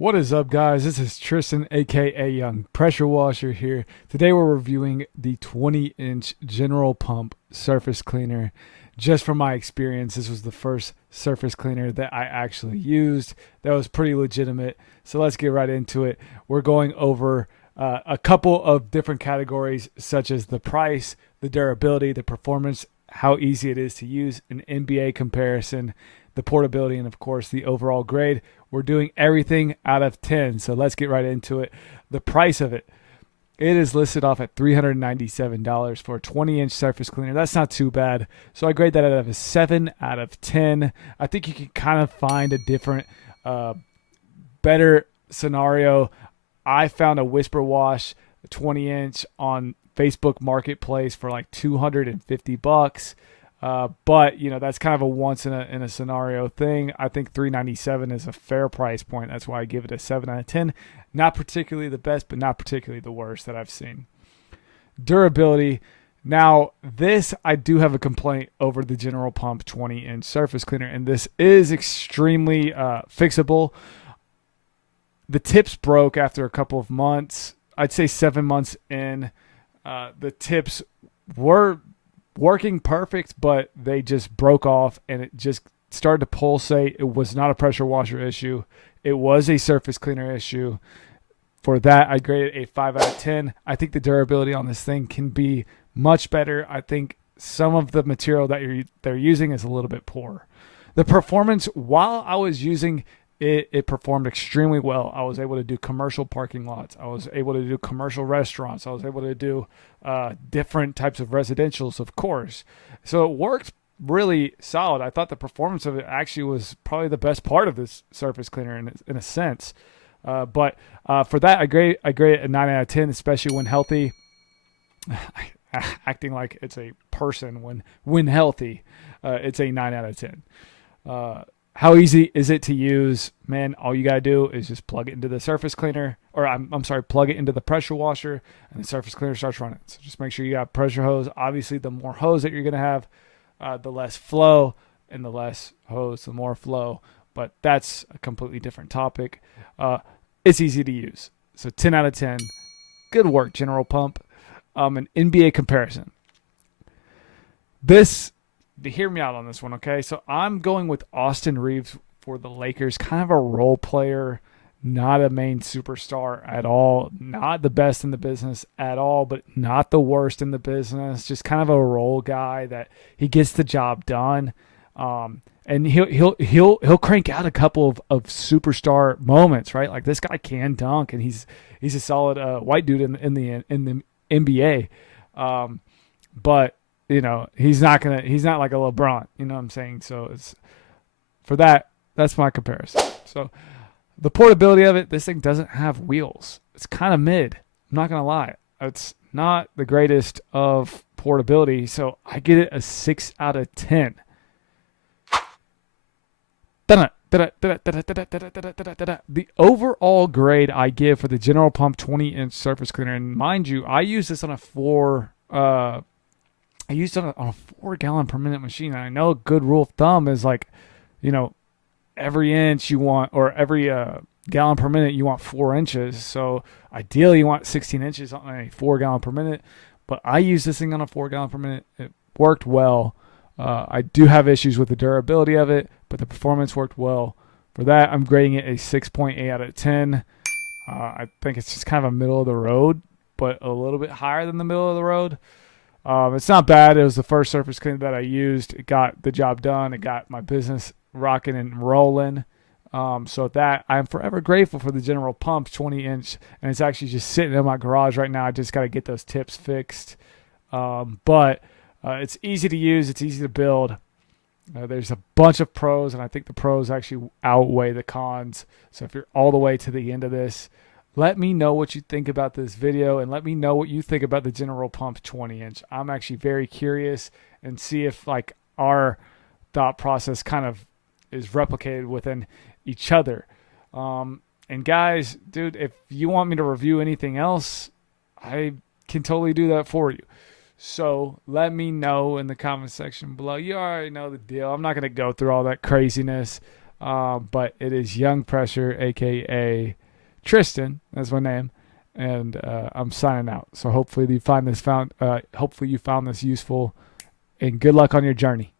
What is up, guys? This is Tristan, aka Young Pressure Washer here. Today we're reviewing the 20-inch General Pump surface cleaner. Just from my experience, this was the first surface cleaner that I actually used. That was pretty legitimate. So let's get right into it. We're going over a couple of different categories, such as the price, the durability, the performance, how easy it is to use, an NBA comparison, the portability, and of course the overall grade. We're doing everything out of 10, so let's get right into it. The price of it is listed off at $397 for a 20-inch surface cleaner. That's not too bad. So I grade that out of a 7 out of 10. I think you can kind of find a different, better scenario. I found a Whisper Wash 20-inch on Facebook Marketplace for like $250. But that's kind of a once in a scenario thing. I think $397 is a fair price point. That's why I give it a 7 out of 10. Not particularly the best, but not particularly the worst that I've seen. Durability. Now, this I do have a complaint over the General Pump 20-inch surface cleaner, and this is extremely fixable. The tips broke after a couple of months. I'd say 7 months in. The tips were working perfect, but they just broke off and it just started to pulsate. It was not a pressure washer issue. It was a surface cleaner issue. For that, I graded a 5 out of 10. I think the durability on this thing can be much better. I think some of the material that they're using is a little bit poor. The performance, while I was using it performed extremely well. I was able to do commercial parking lots. I was able to do commercial restaurants. I was able to do different types of residentials, of course. So it worked really solid. I thought the performance of it actually was probably the best part of this surface cleaner in a sense. But for that, I grade it a 9 out of 10, especially when healthy. Acting like it's a person when healthy. It's a 9 out of 10. How easy is it to use? Man, all you got to do is just plug it into the surface cleaner, or I'm sorry, plug it into the pressure washer, and the surface cleaner starts running. So just make sure you got pressure hose. Obviously, the more hose that you're going to have, the less flow, and the less hose, the more flow. But that's a completely different topic. It's easy to use. So 10 out of 10. Good work, General Pump. An NBA comparison. Hear me out on this one, okay? So I'm going with Austin Reeves for the Lakers. Kind of a role player, not a main superstar at all. Not the best in the business at all, but not the worst in the business. Just kind of a role guy that he gets the job done. And he'll crank out a couple of superstar moments, right? Like this guy can dunk, and he's a solid white dude in the NBA. But he's not like a LeBron, you know what I'm saying? So that's my comparison. So the portability of it, this thing doesn't have wheels. It's kind of mid. I'm not going to lie. It's not the greatest of portability. So I get it a 6 out of 10. The overall grade I give for the General Pump 20-inch surface cleaner, and mind you, I use this on a 4-gallon per minute machine. And I know a good rule of thumb is like, every inch you want, or every gallon per minute you want 4 inches. So ideally you want 16 inches on a 4-gallon per minute. But I use this thing on a 4-gallon per minute. It worked well. I do have issues with the durability of it, but the performance worked well. For that, I'm grading it a 6.8 out of 10. I think it's just kind of a middle of the road, but a little bit higher than the middle of the road. It's not bad. It was the first surface cleaner that I used. It got the job done. It got my business rocking and rolling. So that I'm forever grateful for the General Pump 20-inch, and it's actually just sitting in my garage right now. I just got to get those tips fixed. But it's easy to use. It's easy to build. There's a bunch of pros, and I think the pros actually outweigh the cons. So if you're all the way to the end of this, let me know what you think about this video, and let me know what you think about the General Pump 20-inch. I'm actually very curious, and see if like our thought process kind of is replicated within each other. And guys, dude, if you want me to review anything else, I can totally do that for you. So let me know in the comment section below. You already know the deal. I'm not going to go through all that craziness. but it is Young Pressure, aka Tristan. That's my name, and I'm signing out. So hopefully you found this useful, and good luck on your journey.